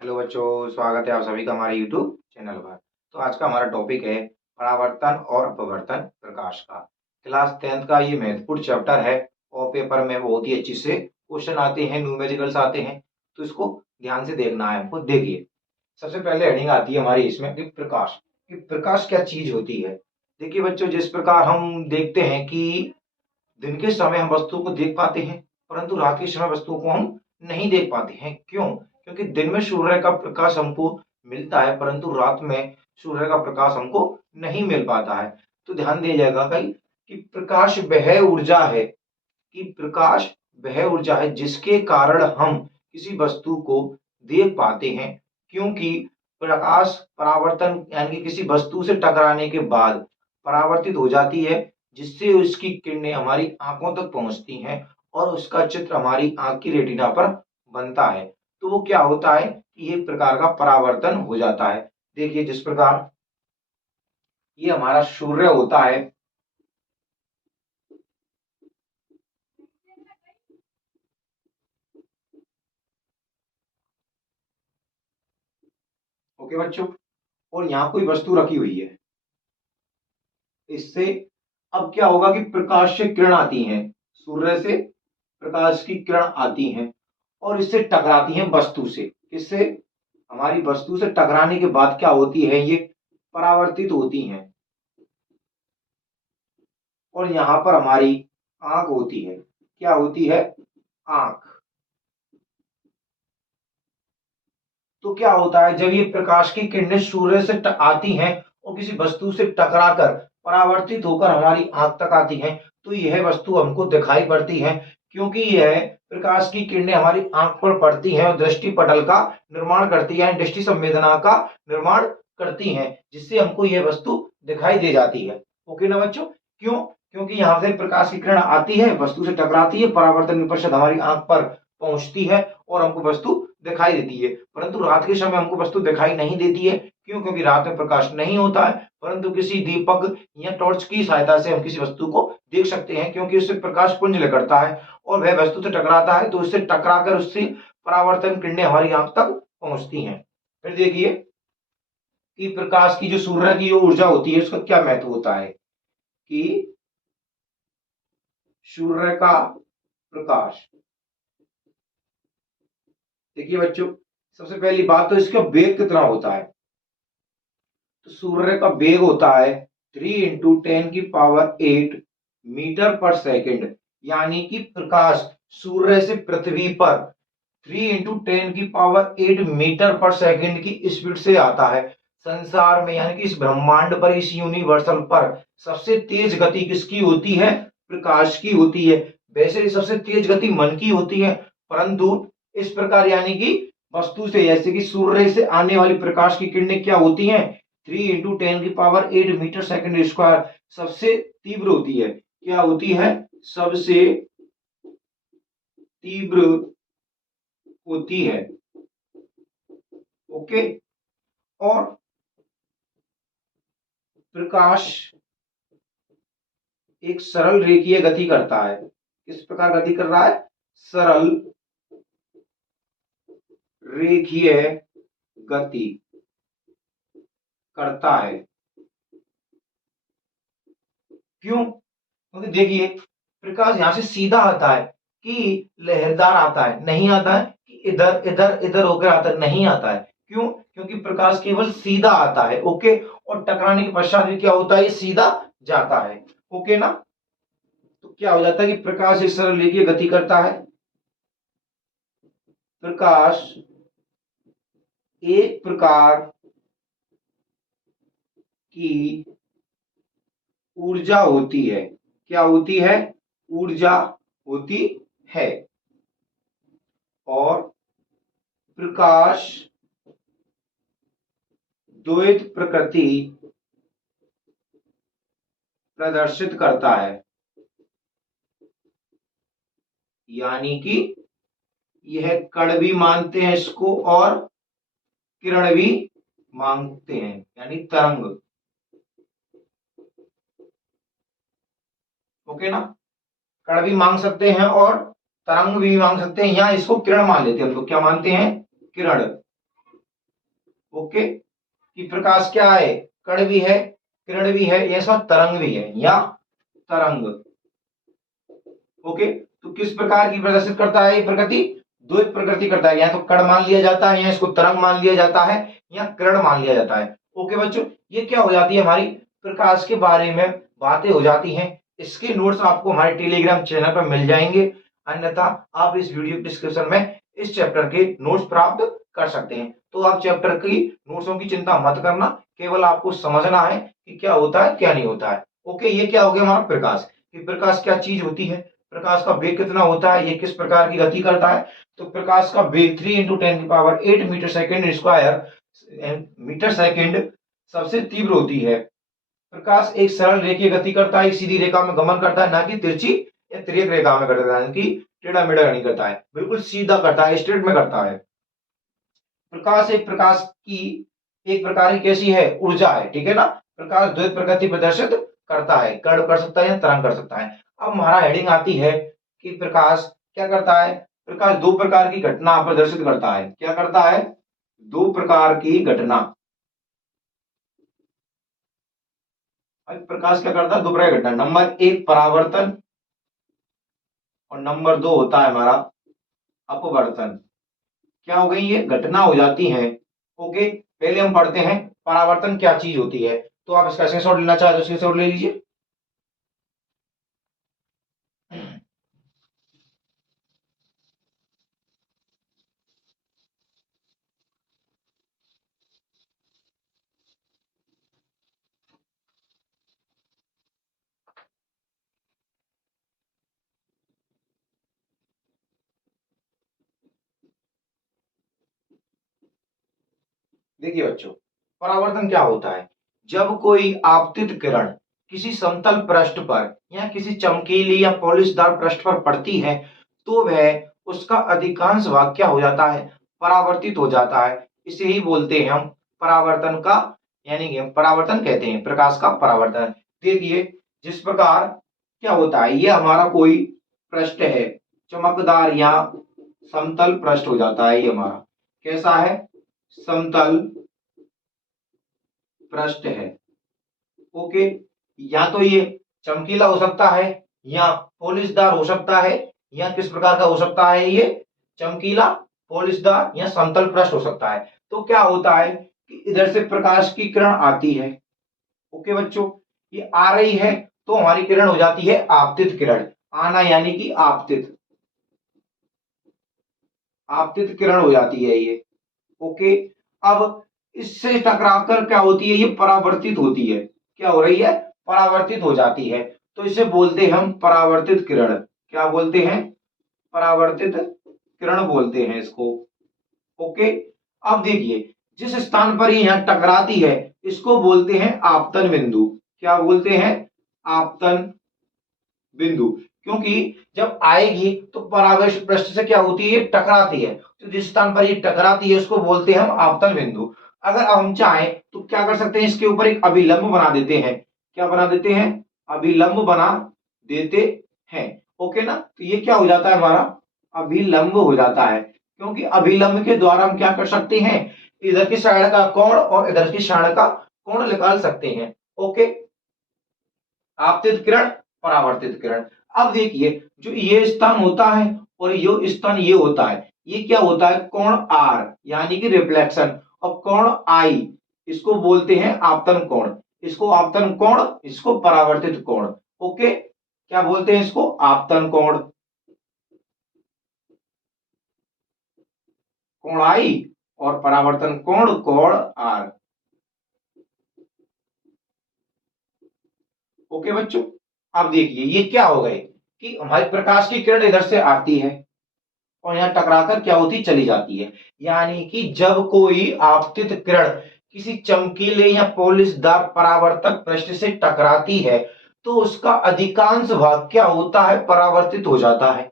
Hello बच्चों, स्वागत है आप सभी का हमारे यूट्यूब चैनल पर। तो आज का हमारा टॉपिक है परावर्तन और अपवर्तन प्रकाश का। क्लास 10th का ये महत्वपूर्ण चैप्टर है और पेपर में बहुत ही अच्छी से क्वेश्चन आते हैं, न्यूमेरिकल्स आते हैं, तो इसको ध्यान से देखना है हमको। देखिए, सबसे पहले हेडिंग आती है हमारी इसमें कि प्रकाश, कि प्रकाश क्या चीज होती है। देखिए बच्चों, जिस प्रकार हम देखते हैं कि दिन के समय हम वस्तु को देख पाते हैं, परंतु रात के समय वस्तुओं को हम नहीं देख पाते हैं। क्यों? क्योंकि दिन में सूर्य का प्रकाश हमको मिलता है, परंतु रात में सूर्य का प्रकाश हमको नहीं मिल पाता है। तो ध्यान दिया जाएगा कि प्रकाश वह ऊर्जा है, कि प्रकाश वह ऊर्जा है जिसके कारण हम किसी वस्तु को देख पाते हैं। क्योंकि प्रकाश परावर्तन यानी कि किसी वस्तु से टकराने के बाद परावर्तित हो जाती है, जिससे उसकी किरणें हमारी आंखों तक पहुंचती हैं और उसका चित्र हमारी आंख की रेटिना पर बनता है। तो वो क्या होता है कि एक प्रकार का परावर्तन हो जाता है। देखिए, जिस प्रकार ये हमारा सूर्य होता है, ओके बच्चों, और यहाँ कोई वस्तु रखी हुई है, इससे अब क्या होगा कि प्रकाश से किरण आती हैं, सूर्य से प्रकाश की किरण आती हैं और इससे टकराती हैं वस्तु से। किससे? हमारी वस्तु से टकराने के बाद क्या होती है, ये परावर्तित होती हैं और यहां पर हमारी आंख होती है। क्या होती है? आंख। तो क्या होता है, जब ये प्रकाश की किरणें सूर्य से आती हैं और किसी वस्तु से टकराकर परावर्तित होकर हमारी आंख तक आती हैं, तो यह वस्तु हमको दिखाई पड़ती है। क्योंकि यह प्रकाश की किरणें हमारी आंख पर पड़ती हैं और दृष्टि पटल का निर्माण करती है, दृष्टि संवेदना का निर्माण करती हैं, जिससे हमको यह वस्तु दिखाई दे जाती है। ओके ना बच्चों? क्यों? क्योंकि यहाँ से प्रकाश की किरण आती है, वस्तु से टकराती है, परावर्तन विपर्षद हमारी आंख पर पहुंचती है और हमको वस्तु दिखाई देती है। परंतु रात के समय हमको वस्तु दिखाई नहीं देती है। क्यों? क्योंकि रात में प्रकाश नहीं होता है, परंतु किसी दीपक या टॉर्च की सहायता से हम किसी वस्तु को देख सकते हैं, क्योंकि उससे प्रकाश पुंज निकलता है और वह वस्तु से टकराता है, तो उससे टकराकर उससे परावर्तन किरणें हमारी आंख तक पहुंचती हैं। फिर देखिए कि प्रकाश की जो सूर्य की जो ऊर्जा होती है, उसका क्या महत्व होता है कि सूर्य का प्रकाश। देखिए बच्चों, सबसे पहली बात तो इसका वेग कितना होता है। तो सूर्य का वेग होता है 3 × 10⁸ मीटर पर सेकंड, यानी कि प्रकाश सूर्य से पृथ्वी पर 3 × 10⁸ मीटर पर सेकंड की स्पीड से आता है। संसार में यानी कि इस ब्रह्मांड पर, इस यूनिवर्सल पर सबसे तेज गति किसकी होती है? प्रकाश की होती है। वैसे सबसे तेज गति मन की होती है, परंतु इस प्रकार यानी कि वस्तु से, जैसे कि सूर्य से आने वाली प्रकाश की किरणें क्या होती हैं? 3 × 10⁸ मीटर सेकंड स्क्वायर सबसे तीव्र होती है। क्या होती है? सबसे तीव्र होती है। ओके। और प्रकाश एक सरल रेखीय गति करता है। किस प्रकार गति कर रहा है? सरल रेखीय गति करता है। क्यों? क्योंकि देखिए, प्रकाश यहां से सीधा आता है कि लहरदार आता है? नहीं आता है कि इधर इधर इधर होकर आता है? नहीं आता है। क्यों? क्योंकि प्रकाश केवल सीधा आता है। ओके। और टकराने के पश्चात भी क्या होता है? ये सीधा जाता है। ओके ना? तो क्या हो जाता है कि प्रकाश एक सरल रेखीय गति करता है। प्रकाश एक प्रकार की ऊर्जा होती है। क्या होती है? ऊर्जा होती है। और प्रकाश द्वैत प्रकृति प्रदर्शित करता है, यानी कि यह कण भी मानते हैं इसको और किरण भी मांगते हैं, यानी तरंग। ओके ना? कण भी मांग सकते हैं और तरंग भी मांग सकते हैं। यहां इसको किरण मान लेते हैं। हम लोग क्या मानते हैं? किरण। ओके, कि प्रकाश क्या है, कण भी है, किरण भी है, या तरंग भी है, या तरंग। ओके, तो किस प्रकार की प्रदर्शित करता है ये प्रकृति, द्वैत प्रकृति करता है, या तो कण मान लिया जाता है, या इसको तरंग मान लिया जाता है, या किरण मान लिया जाता है। ओके बच्चों, ये क्या हो जाती है, हमारी प्रकाश के बारे में बातें हो जाती हैं। इसके नोट्स आपको हमारे टेलीग्राम चैनल पर मिल जाएंगे, अन्यथा आप इस वीडियो डिस्क्रिप्शन में इस चैप्टर के नोट्स प्राप्त कर सकते हैं। तो आप चैप्टर की नोट्सों की चिंता मत करना, केवल आपको समझना है कि क्या होता है क्या नहीं होता है। ओके, ये क्या हो गया हमारा प्रकाश, कि प्रकाश क्या चीज होती है, प्रकाश का वेग कितना होता है, ये किस प्रकार की गति करता है। तो प्रकाश का वेग 3 × 10⁸ metre second square metre second सबसे तीव्र होती है। प्रकाश एक सरल रेखीय गति करता है, एक सीधी रेखा में गमन करता है, ना कि तिरछी या तिर्यक रेखा में करता है, कि टेढ़ा मेढ़ा नहीं करता है, बिल्कुल सीधा करता है, स्ट्रेट में करता है। प्रकाश एक प्रकार की कैसी है, ऊर्जा है, ठीक है ना। प्रकाश द्वैत प्रकृति प्रदर्शित करता है, कण कर सकता है या तरंग कर सकता है। अब हमारा हेडिंग आती है कि प्रकाश क्या करता है, प्रकाश दो प्रकार की घटना प्रदर्शित करता है। क्या करता है, दो प्रकार की घटना। प्रकाश क्या करता है, दो प्रकार की घटना। नंबर एक परावर्तन, और नंबर दो होता है हमारा अपवर्तन। क्या हो गई, ये घटना हो जाती है। ओके, पहले हम पढ़ते हैं परावर्तन क्या चीज होती है। तो आप इसका स्क्रीनशॉट लेना चाहे तो स्क्रीनशॉट ले लीजिए। देखिए बच्चों, परावर्तन क्या होता है, जब कोई आपतित किरण किसी समतल पृष्ठ पर या किसी चमकीली या पॉलिशदार पृष्ठ पर पड़ती है, तो वह उसका अधिकांश भाग क्या हो जाता है, परावर्तित हो जाता है। इसे ही बोलते हैं हम परावर्तन का, यानी कि हम परावर्तन कहते हैं, प्रकाश का परावर्तन। देखिए, जिस प्रकार क्या होता है, ये हमारा कोई पृष्ठ है, चमकदार या समतल पृष्ठ हो जाता है। ये हमारा कैसा है, समतल पृष्ठ है। ओके, या तो ये चमकीला हो सकता है, या पॉलिशदार हो सकता है, या किस प्रकार का हो सकता है, ये चमकीला, पॉलिशदार या समतल पृष्ठ हो सकता है। तो क्या होता है कि इधर से प्रकाश की किरण आती है। ओके बच्चों, ये आ रही है तो हमारी किरण हो जाती है आपतित किरण। आना यानी कि आपतित, आपतित किरण हो जाती है ये। ओके, अब इससे टकराकर क्या होती है, ये परावर्तित होती है। क्या हो रही है, परावर्तित हो जाती है। तो इसे बोलते हैं हम परावर्तित किरण। क्या बोलते हैं, परावर्तित किरण बोलते हैं इसको। ओके, अब देखिए, जिस स्थान पर ये यहां टकराती है इसको बोलते हैं आपतन बिंदु। क्या बोलते हैं, आपतन बिंदु। क्योंकि जब आएगी तो परावेश पृष्ठ से क्या होती है, ये टकराती है। तो जिस स्थान पर ये टकराती है उसको बोलते हैं हम आपतन बिंदु। अगर हम चाहें तो क्या कर सकते हैं, इसके ऊपर एक अभिलंब बना देते हैं। क्या बना देते हैं, अभिलंब बना देते हैं। ओके ना, तो ये क्या हो जाता है, हमारा अभिलंब हो जाता है। क्योंकि अभिलंब के द्वारा हम क्या कर सकते हैं, इधर की साइड का कोण और इधर की साइड का कोण निकाल सकते हैं। ओके, आपतित किरण, परावर्तित किरण। अब देखिए, जो ये स्थान होता है और ये स्थान ये होता है, ये क्या होता है, कोण आर यानी कि रिफ्लेक्शन, और कोण आई इसको बोलते हैं आपतन कोण। इसको आपतन कोण, इसको परावर्तित कोण। ओके, क्या बोलते हैं इसको, आपतन कोण, कोण आई, और परावर्तन कोण, कोण आर। ओके बच्चों, अब देखिए ये क्या हो गए कि हमारी प्रकाश की किरण इधर से आती है और यहां टकराकर क्या होती, चली जाती है। यानी कि जब कोई आपतित किरण किसी चमकीले या पॉलिशदार परावर्तक पृष्ठ से टकराती है तो उसका अधिकांश भाग क्या होता है, परावर्तित हो जाता है।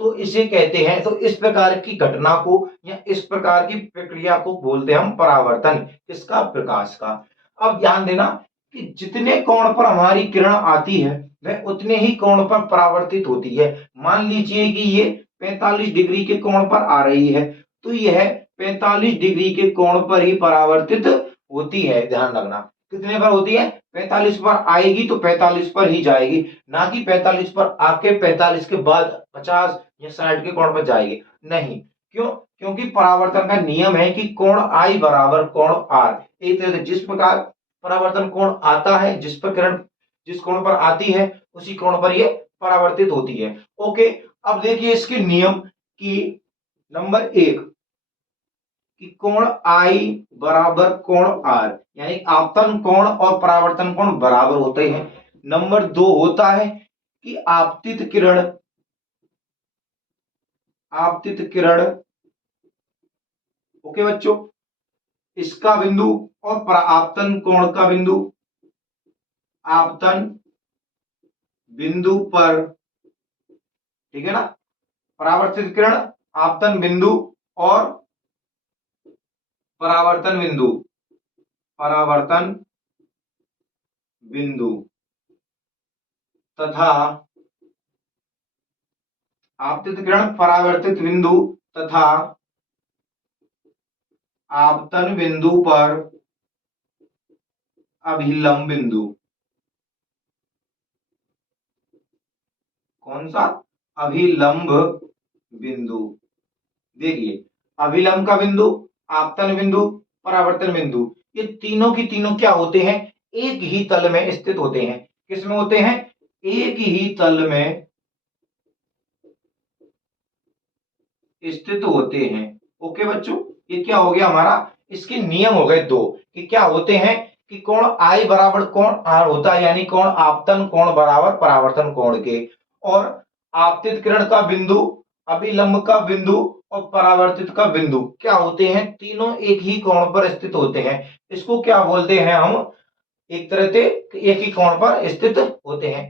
तो इसे कहते हैं, तो इस प्रकार की घटना को या इस प्रकार की प्रक्रिया को बोलते हैं हम परावर्तन, इसका, प्रकाश का। अब ध्यान देना कि जितने कोण पर हमारी किरण आती है वह उतने ही कोण पर परावर्तित होती है। मान लीजिए कि ये 45 डिग्री के कोण पर आ रही है, तो यह 45 डिग्री के कोण पर ही परावर्तित होती है। ध्यान रखना, कितने पर होती है? 45 पर आएगी तो 45 पर ही जाएगी, ना कि 45 पर आके 45 के बाद 50 या 60 के कोण पर जाएगी, नहीं। क्यों? क्योंकि परावर्तन का नियम है कि कोण आई बराबर कोण आर। एक तरह से जिस प्रकार परावर्तन कोण आता है, जिस पर किरण जिस कोण पर आती है उसी कोण पर ये परावर्तित होती है। ओके, अब देखिए इसके नियम की नंबर 1 कि कोण आई बराबर कोण आर, यानी आपतन कोण और परावर्तन कोण बराबर होते हैं। नंबर 2 होता है कि आपतित किरण, ओके बच्चों, इसका बिंदु और आपतन कोण का बिंदु, आपतन बिंदु पर, ठीक है ना, परावर्तित किरण, आपतन बिंदु और परावर्तन बिंदु तथा आपतित किरण, परावर्तित बिंदु तथा आपतन बिंदु पर अभिलंब बिंदु। कौन सा? अभिलंब बिंदु। देखिए, अभिलंब का बिंदु, आपतन बिंदु, परावर्तन बिंदु, ये तीनों की तीनों क्या होते हैं? एक ही तल में स्थित होते हैं। किसमें होते हैं? एक ही तल में स्थित होते हैं। ओके बच्चों, ये क्या हो गया हमारा? इसके नियम हो गए 2 कि क्या होते हैं कि कोण आई बराबर कोण आर होता है, यानी कोण आपतन कोण बराबर परावर्तन कोण के, और आपतित किरण का बिंदु, अभिलंब का बिंदु और परावर्तित का बिंदु क्या होते हैं? तीनों एक ही कोण पर स्थित होते हैं। इसको क्या बोलते हैं हम? एक तरह से एक ही कोण पर स्थित होते हैं।